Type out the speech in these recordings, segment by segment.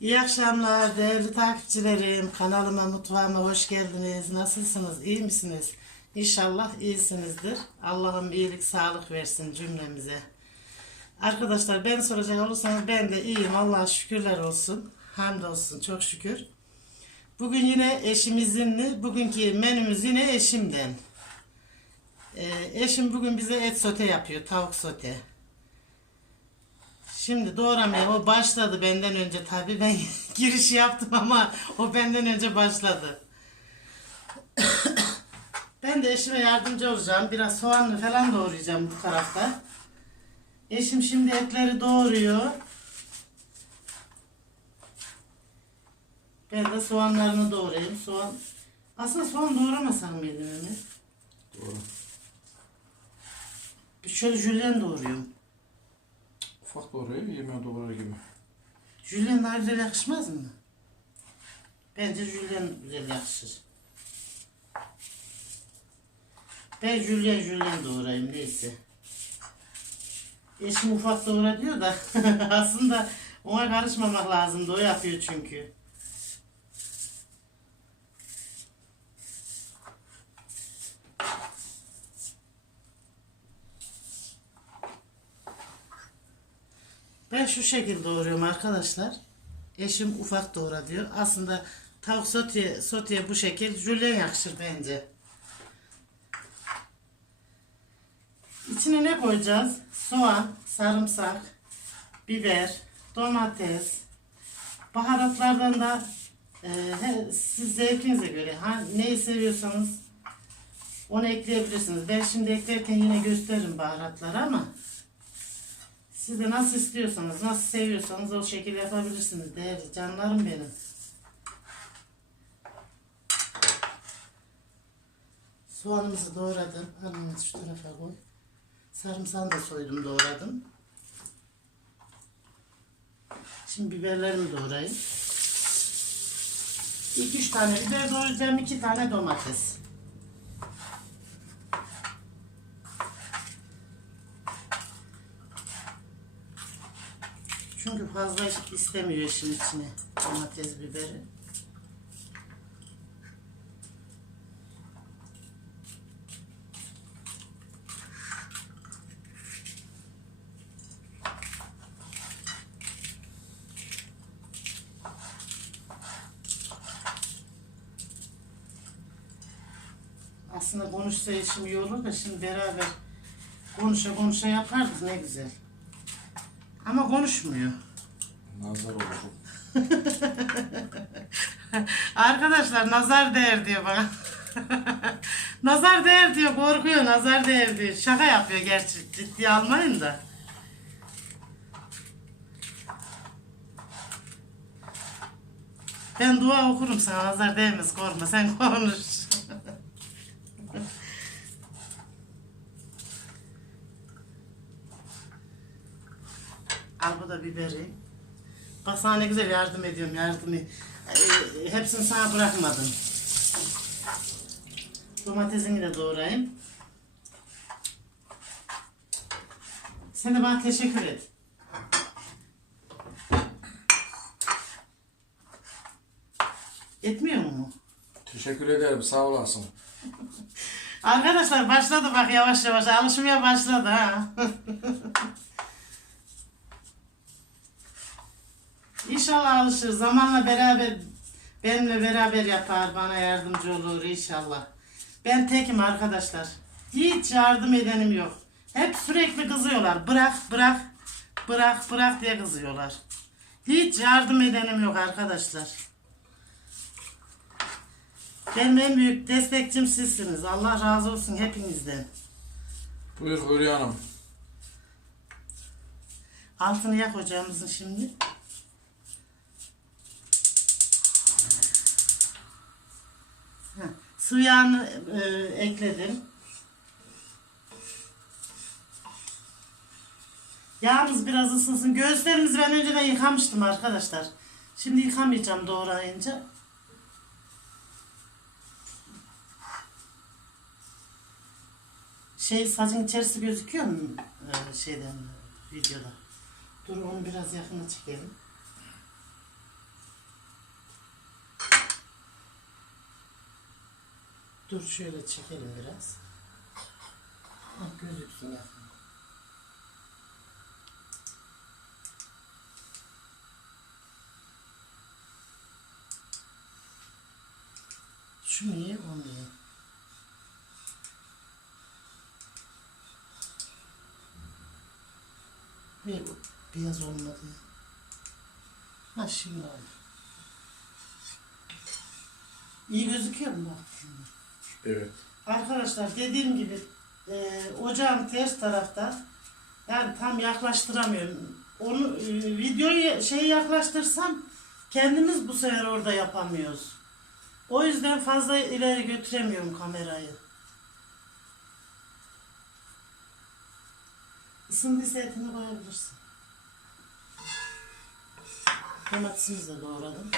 İyi akşamlar değerli takipçilerim. Kanalıma, mutfağıma hoş geldiniz. Nasılsınız? İyi misiniz? İnşallah iyisinizdir. Allah'ım iyilik, sağlık versin cümlemize. Arkadaşlar ben soracak olursanız ben de iyiyim. Allah'a şükürler olsun. Hamdolsun çok şükür. Bugün yine eşim izinli. Bugünkü menümüz yine eşimden. Ee, eşim bugün bize et sote yapıyor. Tavuk sote. Şimdi doğramaya o başladı benden önce tabii ben giriş yaptım ama o benden önce başladı. ben de eşime yardımcı olacağım. Biraz soğanlı falan doğrayacağım bu tarafta. Eşim şimdi etleri doğruyor. Ben de soğanlarını doğrayayım. Soğan aslında soğan doğramasam mıydım Ömer? Doğru. Bir şöyle jülyen doğruyorum. Ufak doğruyor, yemeğe doğrar gibi. Jülyen daha güzel yakışmaz mı? Bence jülyen güzel yakışır. Ben jülyen jülyen doğrayayım neyse. Eşim ufak doğra diyor da aslında ona karışmamak lazımdı. O yapıyor çünkü. Ben şu şekilde doğruyorum arkadaşlar. Eşim ufak doğra diyor. Aslında tavuk sote, soteye bu şekil jülyen yakışır bence. İçine ne koyacağız? Soğan, sarımsak, biber, domates, baharatlardan da e, siz zevkinize göre ha, neyi seviyorsanız onu ekleyebilirsiniz. Ben şimdi eklerken yine gösteririm baharatları ama siz de nasıl istiyorsanız, nasıl seviyorsanız o şekilde yapabilirsiniz değerli canlarım benim. Soğanımızı doğradım. Anamız şu tarafa koy. Sarımsağını da soydum doğradım. Şimdi biberlerimi doğrayayım. 2-3 tane biber doğrayacağım, 2 tane domates. Çünkü fazla istemiyor işin içine domates biberi. Aslında konuşsa işim iyi olur da şimdi beraber konuşa konuşa yapardık ne güzel. Ama konuşmuyor. Nazar olur. Arkadaşlar nazar değer diyor bana. nazar değer diyor korkuyor nazar değer diyor. Şaka yapıyor gerçi ciddiye almayın da. Ben dua okurum sana nazar değmez korkma sen konuş. Al bu da biberi. Bak sana ne güzel yardım ediyorum yardım. Ee, hepsini sana bırakmadım. Domatesini de doğrayayım. Sen de bana teşekkür et. Etmiyor mu? Teşekkür ederim, sağ olasın. Arkadaşlar başladı bak yavaş yavaş alışmaya başladı ha. İnşallah alışır. Zamanla beraber benimle beraber yapar, bana yardımcı olur inşallah. Ben tekim arkadaşlar. Hiç yardım edenim yok. Hep sürekli kızıyorlar. Bırak, bırak, bırak, bırak diye kızıyorlar. Hiç yardım edenim yok arkadaşlar. Benim en büyük destekçim sizsiniz. Allah razı olsun hepinizden. Buyur Hülya Hanım. Altını yak ocağımızın şimdi. Heh, Su yağını e, ekledim. Yağımız biraz ısınsın. Göğüslerimizi ben önceden yıkamıştım arkadaşlar. Şimdi yıkamayacağım doğrayınca. Şey sacın içerisi gözüküyor mu e, şeyden videoda? Dur onu biraz yakına çekelim. Dur şöyle çekelim biraz. Ha, gözüksün yakın. Şu mu iyi, o mu iyi? Bir beyaz olmadı. Ha şimdi oldu. İyi gözüküyor mu bak? Evet. Arkadaşlar dediğim gibi e, ocağın ters tarafta yani tam yaklaştıramıyorum. Onu e, videoyu şey yaklaştırsam kendimiz bu sefer orada yapamıyoruz. O yüzden fazla ileri götüremiyorum kamerayı. Isındıysa etini koyabilirsin. Domatesimizi de doğradım.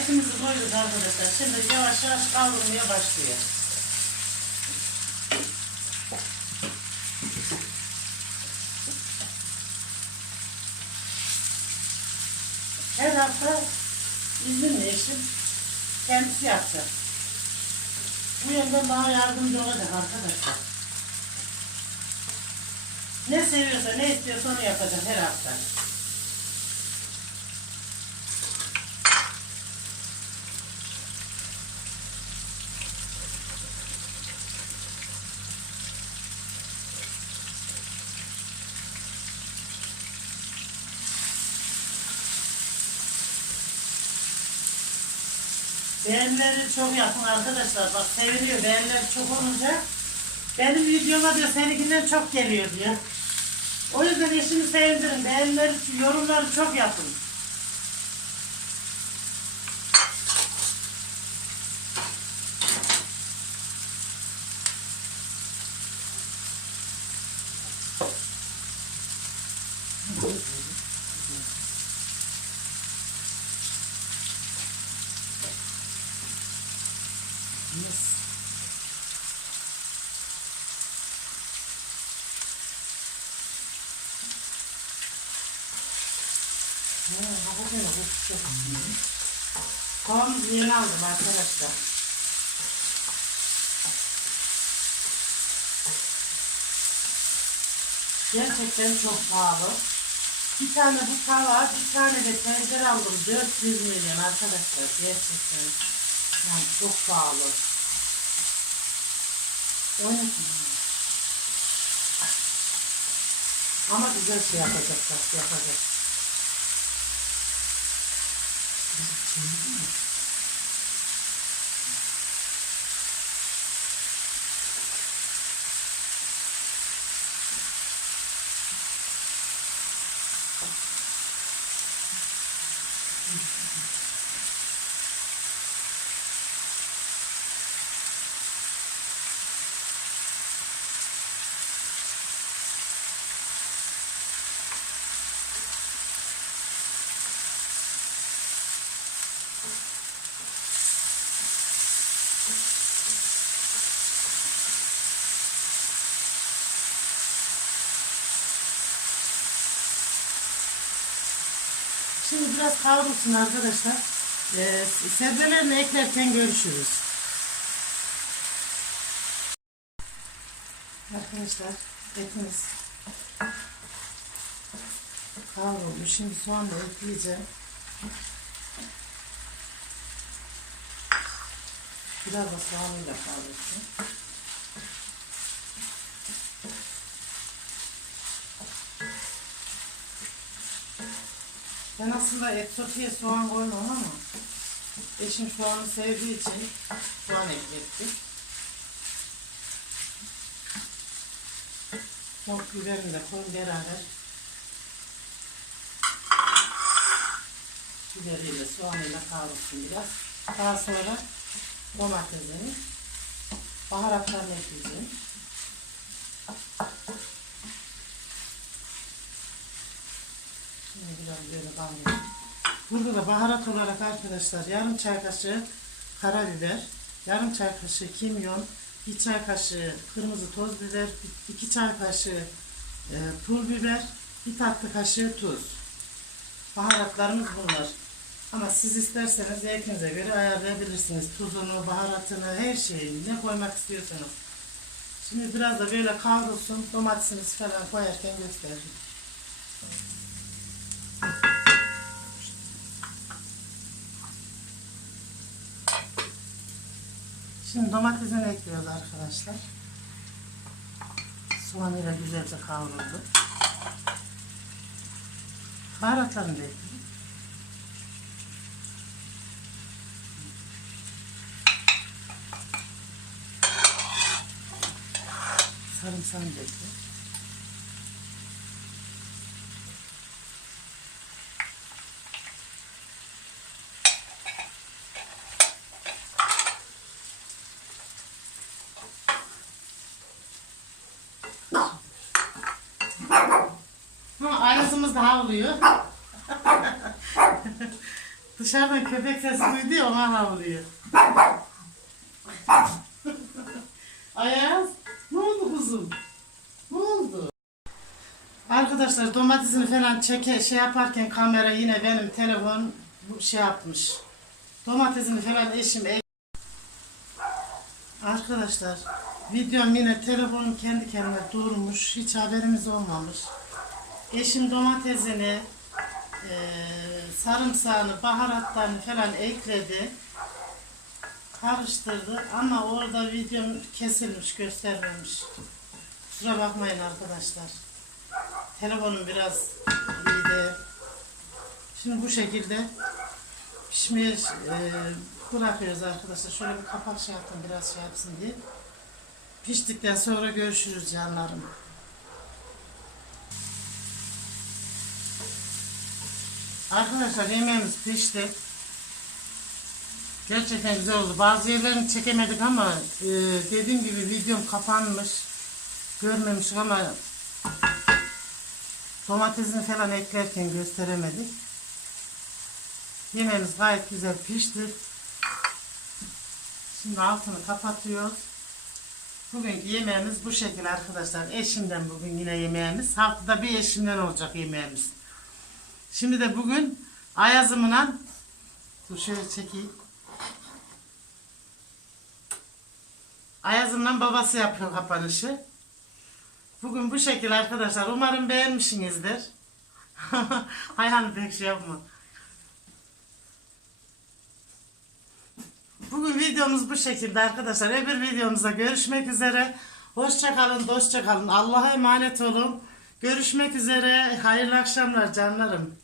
Etimizi koyduk arkadaşlar. Şimdi yavaş yavaş kavrulmaya başlıyor. Her hafta izinli eşim kendisi yapacak. Bu yönden bana yardımcı olacak arkadaşlar. Ne seviyorsa, ne istiyorsa onu yapacak her hafta. Beğenileri çok yapın arkadaşlar. Bak seviliyor. Beğenileri çok olunca benim videoma diyor seninkinden çok geliyor diyor. O yüzden eşimi sevindirin. Beğenileri, yorumları çok yapın. Yes. Ha, hava böyle bu çok iyi. Kavamızı yeni aldım arkadaşlar. Gerçekten çok pahalı. Bir tane bu tava, bir tane de tencere aldım. 400 milyon arkadaşlar. Gerçekten. Yani çok pahalı. Oynatın. Ama güzel şey yapacaklar, yapacak. Şimdi biraz kavrulsun arkadaşlar. Ee, sebzelerini eklerken görüşürüz. Arkadaşlar etimiz kavrulmuş. Şimdi soğanla ekleyeceğim. Biraz da soğanıyla kavrulsun. Ben aslında et sotiye soğan koymam ama eşim soğanı sevdiği için soğan eklettik. Mok biberini de koyun beraber. Biberiyle soğanıyla kavrulsun biraz. Daha sonra domatesini, baharatlarını ekleyeceğim. Şimdi biraz böyle kavrayayım. Burada da baharat olarak arkadaşlar yarım çay kaşığı karabiber, yarım çay kaşığı kimyon, bir çay kaşığı kırmızı toz biber, iki çay kaşığı e, pul biber, bir tatlı kaşığı tuz. Baharatlarımız bunlar. Ama siz isterseniz zevkinize göre ayarlayabilirsiniz. Tuzunu, baharatını, her şeyini ne koymak istiyorsanız. Şimdi biraz da böyle kavrulsun. Domatesinizi falan koyarken göstereyim. Şimdi domatesini ekliyoruz arkadaşlar. Soğanıyla güzelce kavruldu. Baharatlarını da ekledim. Sarımsağını da ekledim. Ha, Ayazımız da havlıyor. Dışarıdan köpek sesi duydu ya ona havlıyor. Ayaz, ne oldu kuzum? Ne oldu? Arkadaşlar domatesini falan çeke şey yaparken kamera yine benim telefon şey yapmış. Domatesini falan eşim Arkadaşlar videom yine telefonum kendi kendine durmuş. Hiç haberimiz olmamış. Eşim domatesini, eee, sarımsağını, baharatlarını falan ekledi. Karıştırdı ama orada videom kesilmiş, göstermemiş. Kusura bakmayın arkadaşlar. Telefonum biraz iyiydi. Şimdi bu şekilde pişmeye eee, bırakıyoruz arkadaşlar. Şöyle bir kapak şey yaptım biraz şey yapsın diye. Piştikten sonra görüşürüz canlarım. Arkadaşlar yemeğimiz pişti. Gerçekten güzel oldu. Bazı yerlerini çekemedik ama e, dediğim gibi videom kapanmış. Görmemişim ama domatesini falan eklerken gösteremedik. Yemeğimiz gayet güzel pişti. Şimdi altını kapatıyoruz. Bugünkü yemeğimiz bu şekilde arkadaşlar. Eşimden bugün yine yemeğimiz. Haftada bir eşimden olacak yemeğimiz. Şimdi de bugün Ayazımla dur şöyle çekeyim. Ayazımla babası yapıyor kapanışı. Bugün bu şekilde arkadaşlar. Umarım beğenmişsinizdir. Hayal pek şey yapma. Bugün videomuz bu şekilde arkadaşlar. Öbür videomuzda görüşmek üzere. Hoşça kalın, dostça kalın. Allah'a emanet olun. Görüşmek üzere. Hayırlı akşamlar canlarım.